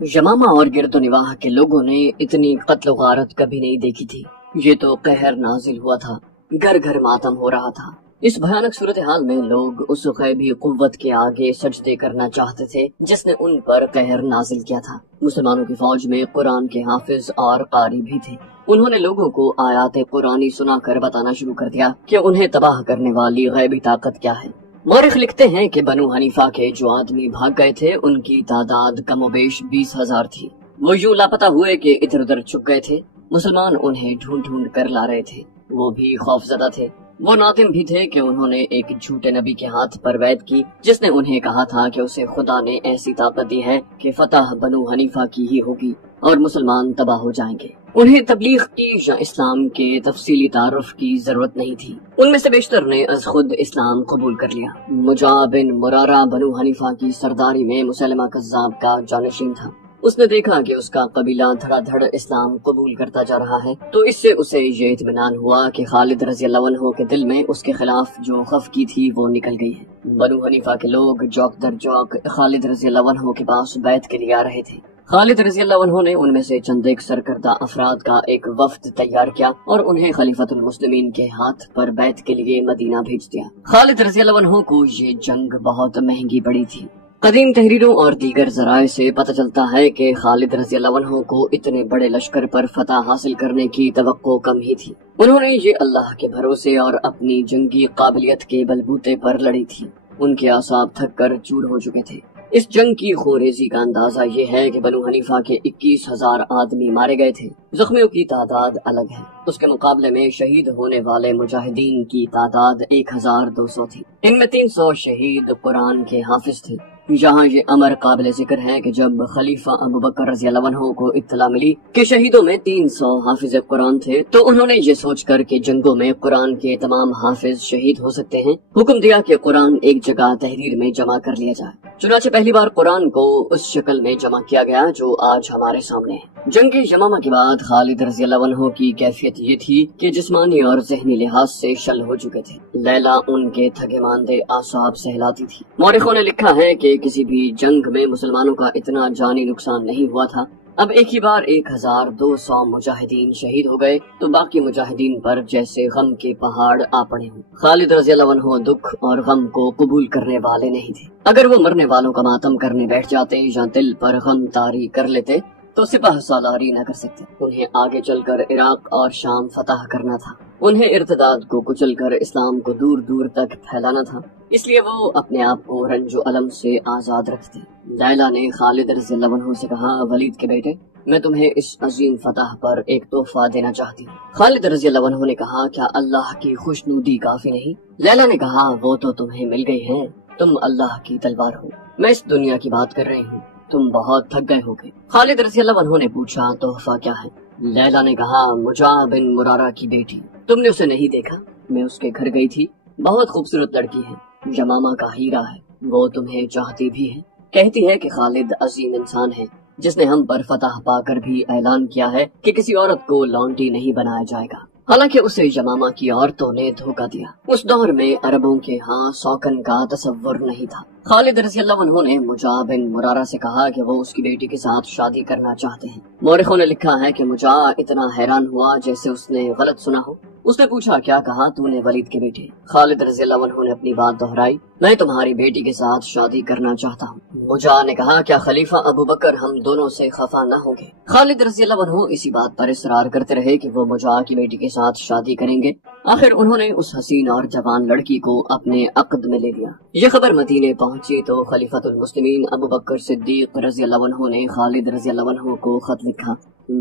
یمامہ اور گرد و نواح کے لوگوں نے اتنی قتل و غارت کبھی نہیں دیکھی تھی۔ یہ تو قہر نازل ہوا تھا، گھر گھر ماتم ہو رہا تھا۔ اس بھیانک صورتحال میں لوگ اس غیبی قوت کے آگے سجدے کرنا چاہتے تھے جس نے ان پر قہر نازل کیا تھا۔ مسلمانوں کی فوج میں قرآن کے حافظ اور قاری بھی تھے۔ انہوں نے لوگوں کو آیات قرآنی سنا کر بتانا شروع کر دیا کہ انہیں تباہ کرنے والی غیبی طاقت کیا ہے۔ مورخ لکھتے ہیں کہ بنو حنیفہ کے جو آدمی بھاگ گئے تھے ان کی تعداد کم و بیش 20,000 تھی۔ وہ یوں لاپتہ ہوئے کہ ادھر ادھر چھپ گئے تھے۔ مسلمان انہیں ڈھونڈ ڈھونڈ کر لا رہے تھے۔ وہ بھی خوف زدہ تھے۔ وہ نادم بھی تھے کہ انہوں نے ایک جھوٹے نبی کے ہاتھ پر بیعت کی جس نے انہیں کہا تھا کہ اسے خدا نے ایسی طاقت دی ہے کہ فتح بنو حنیفہ کی ہی ہوگی اور مسلمان تباہ ہو جائیں گے۔ انہیں تبلیغ کی یا اسلام کے تفصیلی تعارف کی ضرورت نہیں تھی۔ ان میں سے بیشتر نے از خود اسلام قبول کر لیا۔ مجاہ بن مرارہ بنو حنیفہ کی سرداری میں مسلمہ کذاب کا جانشین تھا۔ اس نے دیکھا کہ اس کا قبیلہ دھڑا دھڑ اسلام قبول کرتا جا رہا ہے تو اس سے اسے یہ اطمینان ہوا کہ خالد رضی اللہ عنہ کے دل میں اس کے خلاف جو خفگی تھی وہ نکل گئی ہے۔ بنو حنیفہ کے لوگ جوک در جوک خالد رضی اللہ عنہ کے پاس بیعت کے لیے آ رہے تھے۔ خالد رضی اللہ عنہ نے ان میں سے چند ایک سرکردہ افراد کا ایک وفد تیار کیا اور انہیں خلیفۃ المسلمین کے ہاتھ پر بیعت کے لیے مدینہ بھیج دیا۔ خالد رضی اللہ عنہ کو یہ جنگ بہت مہنگی پڑی تھی۔ قدیم تحریروں اور دیگر ذرائع سے پتہ چلتا ہے کہ خالد رضی اللہ عنہ کو اتنے بڑے لشکر پر فتح حاصل کرنے کی توقع کم ہی تھی۔ انہوں نے یہ اللہ کے بھروسے اور اپنی جنگی قابلیت کے بلبوتے پر لڑی تھی۔ ان کے اعصاب تھک کر چور ہو چکے تھے۔ اس جنگ کی خوریزی کا اندازہ یہ ہے کہ بنو حنیفہ کے 21,000 آدمی مارے گئے تھے۔ زخمیوں کی تعداد الگ ہے۔ اس کے مقابلے میں شہید ہونے والے مجاہدین کی تعداد 1,200 تھی۔ ان میں 300 شہید قرآن کے حافظ تھے۔ یہاں یہ امر قابل ذکر ہے کہ جب خلیفہ ابوبکر رضی اللہ عنہ کو اطلاع ملی کہ شہیدوں میں 300 حافظ قرآن تھے تو انہوں نے یہ سوچ کر کہ جنگوں میں قرآن کے تمام حافظ شہید ہو سکتے ہیں حکم دیا کہ قرآن ایک جگہ تحریر میں جمع کر لیا جائے۔ چنانچہ پہلی بار قرآن کو اس شکل میں جمع کیا گیا جو آج ہمارے سامنے ہے۔ جنگ یمامہ کے بعد خالد رضی اللہ عنہ کی کیفیت یہ تھی کہ جسمانی اور ذہنی لحاظ سے شل ہو چکے تھے۔ لیلا ان کے تھکے ماندے اعصاب سہلاتی تھی۔ مورخوں نے لکھا ہے کہ کسی بھی جنگ میں مسلمانوں کا اتنا جانی نقصان نہیں ہوا تھا۔ اب ایک ہی بار 1,200 مجاہدین شہید ہو گئے تو باقی مجاہدین پر جیسے غم کے پہاڑ آ پڑے ہوں۔ خالد رضی اللہ عنہ دکھ اور غم کو قبول کرنے والے نہیں تھے۔ اگر وہ مرنے والوں کا ماتم کرنے بیٹھ جاتے یا دل پر غم طاری کر لیتے تو سپاہ سالاری نہ کر سکتے۔ انہیں آگے چل کر عراق اور شام فتح کرنا تھا۔ انہیں ارتداد کو کچل کر اسلام کو دور دور تک پھیلانا تھا، اس لیے وہ اپنے آپ کو رنج و علم سے آزاد رکھتے۔ لیلا نے خالد رضی اللہ عنہ سے کہا، ولید کے بیٹے، میں تمہیں اس عظیم فتح پر ایک تحفہ دینا چاہتی ہوں۔ خالد رضی اللہ عنہ نے کہا، کیا اللہ کی خوشنودی کافی نہیں؟ لیلا نے کہا، وہ تو تمہیں مل گئی ہے، تم اللہ کی تلوار ہو، میں اس دنیا کی بات کر رہی ہوں، تم بہت تھک گئے ہوگے۔ خالد رضی اللہ عنہ نے پوچھا، تحفہ کیا ہے؟ لیلا نے کہا، مجاہ بن مرارہ کی بیٹی، تم نے اسے نہیں دیکھا؟ میں اس کے گھر گئی تھی، بہت خوبصورت لڑکی ہے، یمامہ کا ہیرا ہے، وہ تمہیں چاہتی بھی ہے۔ کہتی ہے کہ خالد عظیم انسان ہے جس نے ہم پر فتح پا کر بھی اعلان کیا ہے کہ کسی عورت کو لونڈی نہیں بنایا جائے گا، حالانکہ اسے یمامہ کی عورتوں نے دھوکہ دیا۔ اس دور میں عربوں کے ہاں سوکن کا تصور نہیں تھا۔ خالد رضی اللہ عنہ نے مجاہ بن مرارہ سے کہا کہ وہ اس کی بیٹی کے ساتھ شادی کرنا چاہتے ہیں۔ مورخوں نے لکھا ہے کہ مجاہ اتنا حیران ہوا جیسے اس نے غلط سنا ہو۔ اس نے پوچھا، کیا کہا تو نے ولید کے بیٹے؟ خالد رضی اللہ عنہ نے اپنی بات دہرائی، میں تمہاری بیٹی کے ساتھ شادی کرنا چاہتا ہوں۔ مجاہ نے کہا، کیا خلیفہ ابوبکر ہم دونوں سے خفا نہ ہوں گے؟ خالد رضی اللہ عنہ اسی بات پر اصرار کرتے رہے کہ وہ مجاہ کی بیٹی کے ساتھ شادی کریں گے۔ آخر انہوں نے اس حسین اور جوان لڑکی کو اپنے عقد میں لے لیا۔ یہ خبر مدینے پہنچی تو خلیفۃ المسلمین ابوبکر صدیق رضی اللہ عنہ نے خالد رضی اللہ عنہ کو خط لکھا،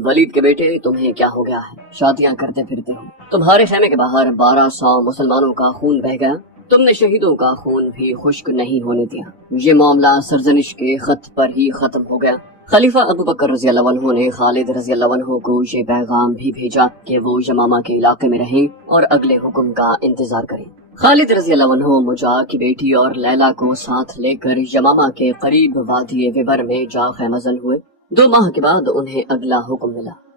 ولید کے بیٹے، تمہیں کیا ہو گیا ہے؟ شادیاں کرتے پھرتے ہو، تمہارے خیمے کے باہر 1200 مسلمانوں کا خون بہہ گیا، تم نے شہیدوں کا خون بھی خشک نہیں ہونے دیا۔ یہ معاملہ سرزنش کے خط پر ہی ختم ہو گیا۔ خلیفہ ابوبکر رضی اللہ عنہ نے خالد رضی اللہ عنہ کو یہ پیغام بھی بھیجا کہ وہ یمامہ کے علاقے میں رہیں اور اگلے حکم کا انتظار کریں۔ خالد رضی اللہ عنہ مجاہ کی بیٹی اور لیلا کو ساتھ لے کر یمامہ کے قریب وادی وبر میں جا خیمہ زن ہوئے۔ 2 ماہ کے بعد انہیں اگلا حکم ملا۔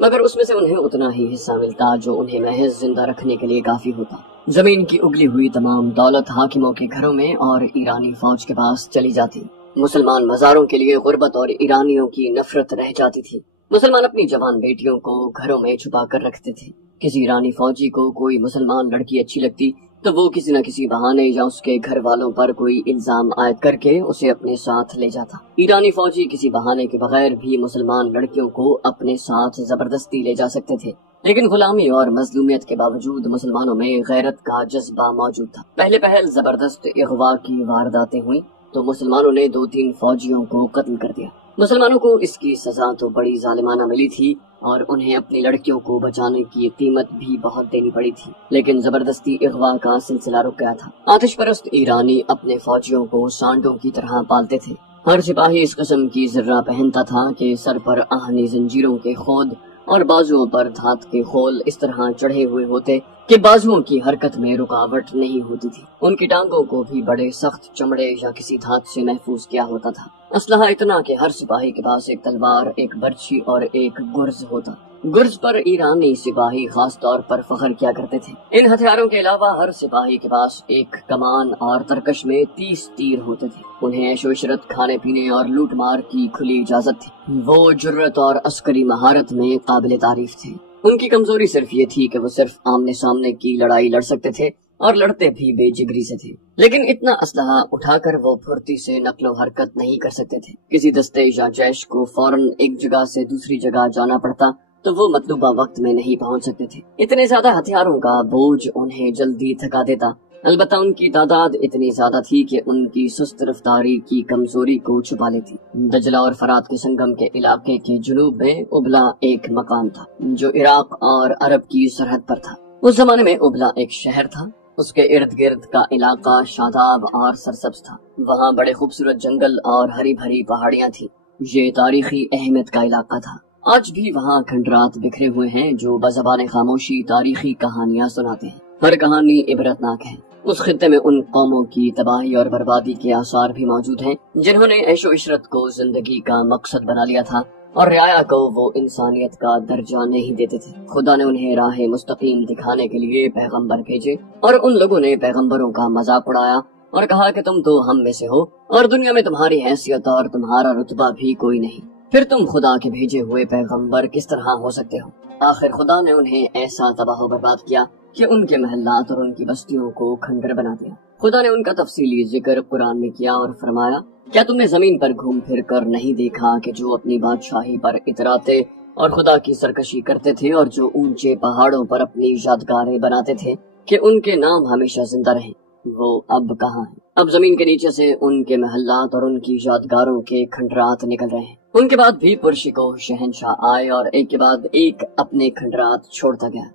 مگر اس میں سے انہیں اتنا ہی حصہ ملتا جو انہیں محض زندہ رکھنے کے لیے کافی ہوتا۔ زمین کی اگلی ہوئی تمام دولت حاکموں کے گھروں میں اور ایرانی فوج کے پاس چلی جاتی۔ مسلمان مزاروں کے لیے غربت اور ایرانیوں کی نفرت رہ جاتی تھی۔ مسلمان اپنی جوان بیٹیوں کو گھروں میں چھپا کر رکھتے تھے۔ کسی ایرانی فوجی کو کوئی مسلمان لڑکی اچھی لگتی تو وہ کسی نہ کسی بہانے یا اس کے گھر والوں پر کوئی الزام عائد کر کے اسے اپنے ساتھ لے جاتا۔ ایرانی فوجی کسی بہانے کے بغیر بھی مسلمان لڑکیوں کو اپنے ساتھ زبردستی لے جا سکتے تھے، لیکن غلامی اور مظلومیت کے باوجود مسلمانوں میں غیرت کا جذبہ موجود تھا۔ پہل زبردست اغوا کی وارداتیں ہوئیں تو مسلمانوں نے 2-3 فوجیوں کو قتل کر دیا۔ مسلمانوں کو اس کی سزا تو بڑی ظالمانہ ملی تھی اور انہیں اپنی لڑکیوں کو بچانے کی قیمت بھی بہت دینی پڑی تھی، لیکن زبردستی اغوا کا سلسلہ رک گیا تھا۔ آتش پرست ایرانی اپنے فوجیوں کو سانڈوں کی طرح پالتے تھے۔ ہر سپاہی اس قسم کی زرہ پہنتا تھا کہ سر پر آہنی زنجیروں کے خود اور بازوؤں پر دھات کے خول اس طرح چڑھے ہوئے ہوتے کہ بازوؤں کی حرکت میں رکاوٹ نہیں ہوتی تھی۔ ان کی ٹانگوں کو بھی بڑے سخت چمڑے یا کسی دھات سے محفوظ کیا ہوتا تھا۔ اسلحہ اتنا کہ ہر سپاہی کے پاس ایک تلوار، ایک برچھی اور ایک گرز ہوتا۔ گرز پر ایرانی سپاہی خاص طور پر فخر کیا کرتے تھے۔ ان ہتھیاروں کے علاوہ ہر سپاہی کے پاس ایک کمان اور ترکش میں 30 تیر ہوتے تھے۔ انہیں عیش و عشرت، کھانے پینے اور لوٹ مار کی کھلی اجازت تھی۔ وہ جرأت اور عسکری مہارت میں قابل تعریف تھے۔ ان کی کمزوری صرف یہ تھی کہ وہ صرف آمنے سامنے کی لڑائی لڑ سکتے تھے اور لڑتے بھی بے جگری سے تھے، لیکن اتنا اسلحہ اٹھا کر وہ پھرتی سے نقل و حرکت نہیں کر سکتے تھے۔ کسی دستے یا جیش کو فوراً ایک جگہ سے دوسری جگہ جانا پڑتا تو وہ مطلوبہ وقت میں نہیں پہنچ سکتے تھے۔ اتنے زیادہ ہتھیاروں کا بوجھ انہیں جلدی تھکا دیتا۔ البتہ ان کی تعداد اتنی زیادہ تھی کہ ان کی سست رفتاری کی کمزوری کو چھپا لیتی۔ دجلہ اور فرات کے سنگم کے علاقے کے جنوب میں ابلا ایک مقام تھا جو عراق اور عرب کی سرحد پر تھا۔ اس زمانے میں ابلا ایک شہر تھا۔ اس کے ارد گرد کا علاقہ شاداب اور سرسبز تھا۔ وہاں بڑے خوبصورت جنگل اور ہری بھری پہاڑیاں تھیں۔ یہ تاریخی اہمیت کا علاقہ تھا۔ آج بھی وہاں کھنڈرات بکھرے ہوئے ہیں جو بزبان خاموشی تاریخی کہانیاں سناتے ہیں۔ ہر کہانی عبرتناک ہے۔ اس خطے میں ان قوموں کی تباہی اور بربادی کے آثار بھی موجود ہیں جنہوں نے عیش و عشرت کو زندگی کا مقصد بنا لیا تھا اور رعایا کو وہ انسانیت کا درجہ نہیں دیتے تھے۔ خدا نے انہیں راہ مستقیم دکھانے کے لیے پیغمبر بھیجے اور ان لوگوں نے پیغمبروں کا مذاق اڑایا اور کہا کہ تم تو ہم میں سے ہو اور دنیا میں تمہاری حیثیت اور تمہارا رتبہ بھی کوئی نہیں، پھر تم خدا کے بھیجے ہوئے پیغمبر کس طرح ہو سکتے ہو؟ آخر خدا نے انہیں ایسا تباہ و برباد کیا کہ ان کے محلات اور ان کی بستیوں کو کھنڈر بنا دیا۔ خدا نے ان کا تفصیلی ذکر قرآن میں کیا اور فرمایا، کیا تم نے زمین پر گھوم پھر کر نہیں دیکھا کہ جو اپنی بادشاہی پر اتراتے اور خدا کی سرکشی کرتے تھے اور جو اونچے پہاڑوں پر اپنی یادگاریں بناتے تھے کہ ان کے نام ہمیشہ زندہ رہیں، وہ اب کہاں ہیں؟ اب زمین کے نیچے سے ان کے محلات اور ان کی یادگاروں کے کھنڈرات نکل رہے ہیں۔ ان کے بعد بھی پرشکوہ شہنشاہ آئے اور ایک کے بعد ایک اپنے کھنڈرات چھوڑتا گیا۔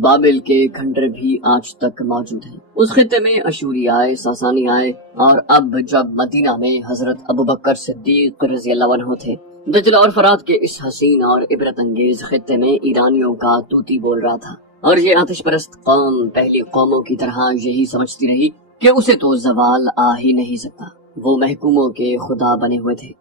بابل کے کھنڈر بھی آج تک موجود ہیں۔ اس خطے میں اشوری آئے، ساسانی آئے اور اب جب مدینہ میں حضرت ابوبکر صدیق رضی اللہ عنہ تھے، دجلہ اور فرات کے اس حسین اور عبرت انگیز خطے میں ایرانیوں کا طوطی بول رہا تھا، اور یہ آتش پرست قوم پہلی قوموں کی طرح یہی سمجھتی رہی کہ اسے تو زوال آ ہی نہیں سکتا۔ وہ محکوموں کے خدا بنے ہوئے تھے۔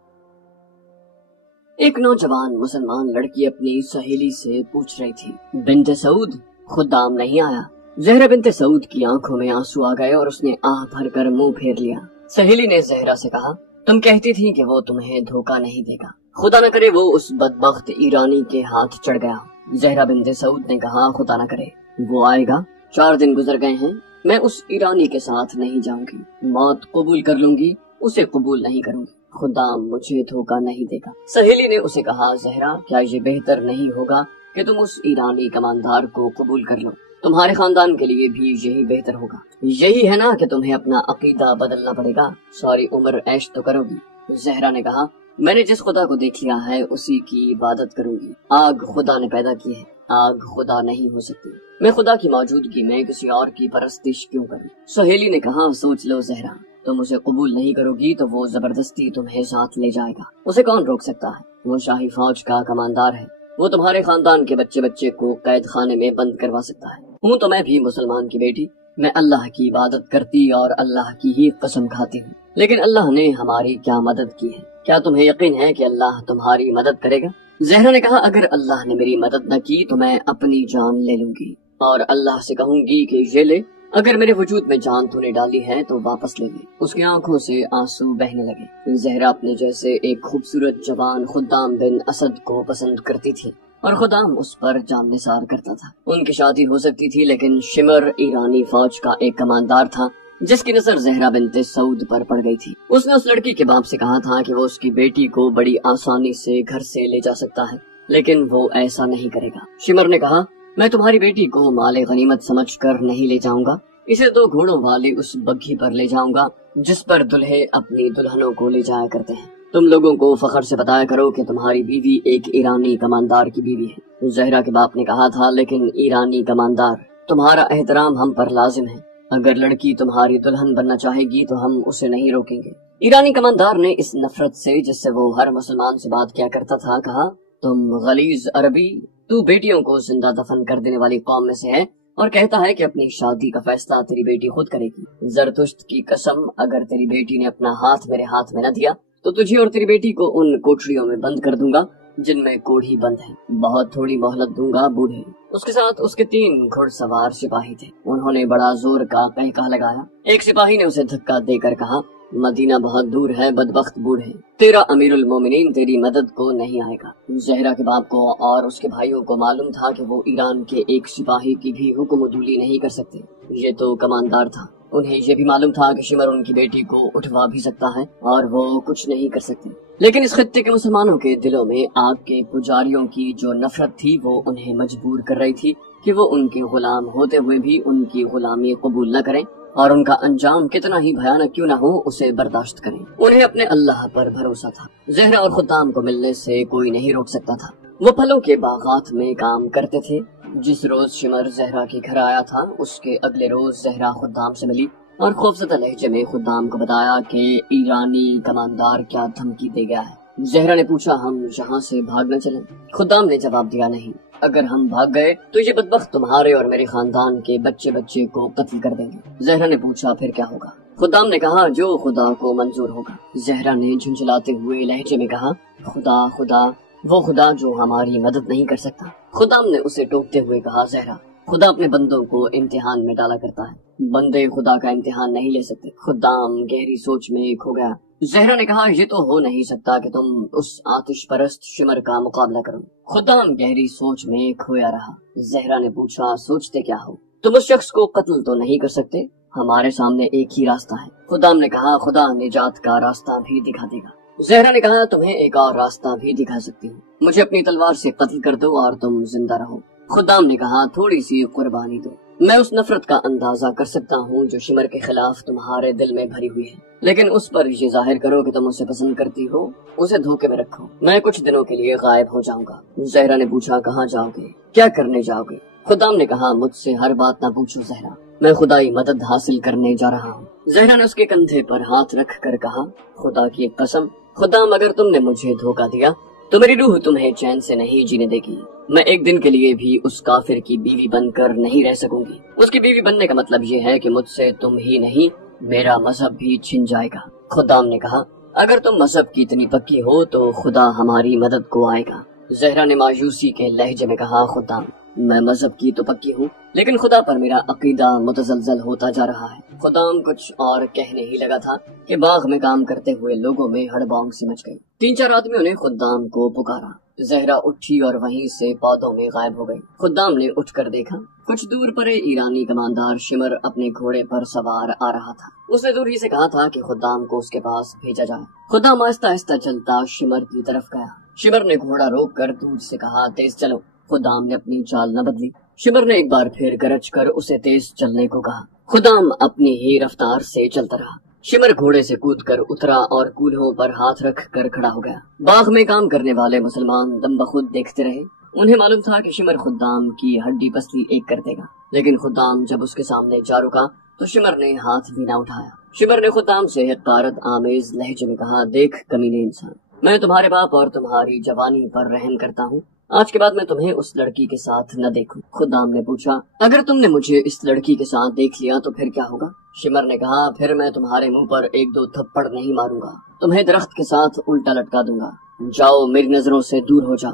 ایک نوجوان مسلمان لڑکی اپنی سہیلی سے پوچھ رہی تھی، بنت سعود خدام نہیں آیا؟ زہرا بنت سعود کی آنکھوں میں آنسو آ گئے اور اس نے آہ بھر کر منہ پھیر لیا۔ سہیلی نے زہرا سے کہا، تم کہتی تھی کہ وہ تمہیں دھوکہ نہیں دے گا، خدا نہ کرے وہ اس بدبخت ایرانی کے ہاتھ چڑھ گیا۔ زہرا بنت سعود نے کہا، خدا نہ کرے، وہ آئے گا، 4 دن گزر گئے ہیں، میں اس ایرانی کے ساتھ نہیں جاؤں گی، موت قبول کر لوں گی، اسے قبول نہیں کروں گی، خدا مجھے دھوکہ نہیں دے گا۔ سہیلی نے اسے کہا، زہرا کیا یہ بہتر نہیں ہوگا کہ تم اس ایرانی کماندار کو قبول کر لو؟ تمہارے خاندان کے لیے بھی یہی بہتر ہوگا۔ یہی ہے نا کہ تمہیں اپنا عقیدہ بدلنا پڑے گا، ساری عمر عیش تو کرو گی۔ زہرا نے کہا، میں نے جس خدا کو دیکھ لیا ہے اسی کی عبادت کروں گی۔ آگ خدا نے پیدا کی ہے، آگ خدا نہیں ہو سکتی، میں خدا کی موجودگی میں کسی اور کی پرستش کیوں کروں؟ سہیلی نے کہا، سوچ لو زہرا، تم اسے قبول نہیں کرو گی تو وہ زبردستی تمہیں ساتھ لے جائے گا، اسے کون روک سکتا ہے؟ وہ شاہی فوج کا کماندار ہے، وہ تمہارے خاندان کے بچے کو قید خانے میں بند کروا سکتا ہے۔ ہوں تو میں بھی مسلمان کی بیٹی، میں اللہ کی عبادت کرتی اور اللہ کی ہی قسم کھاتی ہوں، لیکن اللہ نے ہماری کیا مدد کی ہے؟ کیا تمہیں یقین ہے کہ اللہ تمہاری مدد کرے گا؟ زہرا نے کہا اگر اللہ نے میری مدد نہ کی تو میں اپنی جان لے لوں گی اور اللہ سے کہوں گی کہ یہ لے، اگر میرے وجود میں جان تو نے ڈالی ہے تو واپس لے لے۔ اس کی آنکھوں سے آنسو بہنے لگے۔ زہرا اپنے جیسے ایک خوبصورت جوان خدام بن اسد کو پسند کرتی تھی اور خدام اس پر جان نثار کرتا تھا۔ ان کی شادی ہو سکتی تھی، لیکن شمر ایرانی فوج کا ایک کماندار تھا جس کی نظر زہرا بنت سعود پر پڑ گئی تھی۔ اس نے اس لڑکی کے باپ سے کہا تھا کہ وہ اس کی بیٹی کو بڑی آسانی سے گھر سے لے جا سکتا ہے، لیکن وہ ایسا نہیں کرے گا۔ شمر نے کہا میں تمہاری بیٹی کو مال غنیمت سمجھ کر نہیں لے جاؤں گا، اسے 2 گھوڑوں والی اس بگھی پر لے جاؤں گا جس پر دلہے اپنی دلہنوں کو لے جایا کرتے ہیں۔ تم لوگوں کو فخر سے بتایا کرو کہ تمہاری بیوی ایک ایرانی کماندار کی بیوی ہے۔ زہرا کے باپ نے کہا تھا لیکن ایرانی کماندار، تمہارا احترام ہم پر لازم ہے، اگر لڑکی تمہاری دلہن بننا چاہے گی تو ہم اسے نہیں روکیں گے۔ ایرانی کماندار نے اس نفرت سے جس سے وہ ہر مسلمان سے بات کیا کرتا تھا کہا تم غلیظ عربی، تو بیٹیوں کو زندہ دفن کر دینے والی قوم میں سے ہے اور کہتا ہے کہ اپنی شادی کا فیصلہ تیری بیٹی خود کرے گی۔ زرتشت کی قسم، اگر تیری بیٹی نے اپنا ہاتھ میرے ہاتھ میں نہ دیا تو تجھے اور تیری بیٹی کو ان کوٹڑیوں میں بند کر دوں گا جن میں کوڑھی بند ہے، بہت تھوڑی مہلت دوں گا بوڑھے۔ اس کے ساتھ اس کے 3 گھڑ سوار سپاہی تھے، انہوں نے بڑا زور کا قہقہ لگایا۔ ایک سپاہی نے اسے دھکا دے کر کہا مدینہ بہت دور ہے بدبخت بوڑھے، تیرا امیر المومنین تیری مدد کو نہیں آئے گا۔ زہرا کے باپ کو اور اس کے بھائیوں کو معلوم تھا کہ وہ ایران کے ایک سپاہی کی بھی حکم عدولی نہیں کر سکتے، یہ تو کماندار تھا۔ انہیں یہ بھی معلوم تھا کہ شمر ان کی بیٹی کو اٹھوا بھی سکتا ہے اور وہ کچھ نہیں کر سکتے، لیکن اس خطے کے مسلمانوں کے دلوں میں آگ کے پجاریوں کی جو نفرت تھی وہ انہیں مجبور کر رہی تھی کہ وہ ان کے غلام ہوتے ہوئے بھی ان کی غلامی قبول نہ کریں اور ان کا انجام کتنا ہی بھیانک کیوں نہ ہو اسے برداشت کریں۔ انہیں اپنے اللہ پر بھروسہ تھا، زہرا اور خدام کو ملنے سے کوئی نہیں روک سکتا تھا۔ وہ پھلوں کے باغات میں کام کرتے تھے۔ جس روز شمر زہرا کے گھر آیا تھا اس کے اگلے روز زہرا خدام سے ملی اور خوفزدہ لہجے میں خدام کو بتایا کہ ایرانی کماندار کیا دھمکی دے گیا ہے۔ زہرا نے پوچھا ہم یہاں سے بھاگنا چلیں؟ خدام نے جواب دیا نہیں، اگر ہم بھاگ گئے تو یہ بدبخت تمہارے اور میرے خاندان کے بچے بچے کو قتل کر دیں گے۔ زہرا نے پوچھا پھر کیا ہوگا؟ خدام نے کہا جو خدا کو منظور ہوگا۔ زہرا نے جھنجھلاتے ہوئے لہجے میں کہا خدا خدا، وہ خدا جو ہماری مدد نہیں کر سکتا۔ خدام نے اسے ٹوکتے ہوئے کہا زہرا، خدا اپنے بندوں کو امتحان میں ڈالا کرتا ہے، بندے خدا کا امتحان نہیں لے سکتے۔ خدام گہری سوچ میں کھو گیا۔ زہرا نے کہا یہ تو ہو نہیں سکتا کہ تم اس آتش پرست شمر کا مقابلہ کرو۔ خدام گہری سوچ میں کھویا رہا۔ زہرا نے پوچھا سوچتے کیا ہو؟ تم اس شخص کو قتل تو نہیں کر سکتے، ہمارے سامنے ایک ہی راستہ ہے۔ خدام نے کہا خدا نجات کا راستہ بھی دکھا دے گا۔ زہرا نے کہا تمہیں ایک اور راستہ بھی دکھا سکتی ہوں، مجھے اپنی تلوار سے قتل کر دو اور تم زندہ رہو۔ خدام نے کہا تھوڑی سی قربانی دو، میں اس نفرت کا اندازہ کر سکتا ہوں جو شمر کے خلاف تمہارے دل میں بھری ہوئی ہے، لیکن اس پر یہ ظاہر کرو کہ تم اسے پسند کرتی ہو، اسے دھوکے میں رکھو، میں کچھ دنوں کے لیے غائب ہو جاؤں گا۔ زہرا نے پوچھا کہاں جاؤ گے، کیا کرنے جاؤ گے؟ خدام نے کہا مجھ سے ہر بات نہ پوچھو زہرا، میں خدائی مدد حاصل کرنے جا رہا ہوں۔ زہرا نے اس کے کندھے پر ہاتھ رکھ کر کہا خدا کی قسم خدام اگر تم نے مجھے دھوکا دیا تو میری روح تمہیں چین سے نہیں جینے دے گی، میں ایک دن کے لیے بھی اس کافر کی بیوی بن کر نہیں رہ سکوں گی۔ اس کی بیوی بننے کا مطلب یہ ہے کہ مجھ سے تم ہی نہیں میرا مذہب بھی چھن جائے گا۔ خدام نے کہا اگر تم مذہب کی اتنی پکی ہو تو خدا ہماری مدد کو آئے گا۔ زہرا نے مایوسی کے لہجے میں کہا خدام میں مذہب کی تو پکی ہوں لیکن خدا پر میرا عقیدہ متزلزل ہوتا جا رہا ہے۔ خدام کچھ اور کہنے ہی لگا تھا کہ باغ میں کام کرتے ہوئے لوگوں میں ہڑبانگ سی مچ گئی۔ 3-4 آدمیوں نے خدام کو پکارا۔ زہرا اٹھی اور وہیں سے پودوں میں غائب ہو گئی۔ خدام نے اٹھ کر دیکھا، کچھ دور پر ایرانی کماندار شمر اپنے گھوڑے پر سوار آ رہا تھا۔ اس نے دور ہی سے کہا تھا کہ خدام کو اس کے پاس بھیجا جائے۔ خدام آہستہ آہستہ چلتا شمر کی طرف گیا۔ شمر نے گھوڑا روک کر دور سے کہا تیز چلو۔ خدام نے اپنی چال نہ بدلی۔ شمر نے ایک بار پھر گرج کر اسے تیز چلنے کو کہا۔ خدام اپنی ہی رفتار سے چلتا رہا۔ شمر گھوڑے سے کود کر اترا اور کولہوں پر ہاتھ رکھ کر کھڑا ہو گیا۔ باغ میں کام کرنے والے مسلمان دم بخود دیکھتے رہے۔ انہیں معلوم تھا کہ شمر خدام کی ہڈی پسلی ایک کر دے گا، لیکن خدام جب اس کے سامنے جا رکا تو شمر نے ہاتھ بھی نہ اٹھایا۔ شمر نے خدام سے حقارت آمیز لہجے میں کہا دیکھ کمینے انسان، میں تمہارے باپ اور تمہاری جوانی پر رحم کرتا ہوں، آج کے بعد میں تمہیں اس لڑکی کے ساتھ نہ دیکھوں۔ خدام نے پوچھا اگر تم نے مجھے اس لڑکی کے ساتھ دیکھ لیا تو پھر کیا ہوگا؟ شمر نے کہا پھر میں تمہارے منہ پر 1-2 تھپڑ نہیں ماروں گا، تمہیں درخت کے ساتھ الٹا لٹکا دوں گا، جاؤ میری نظروں سے دور ہو جاؤ۔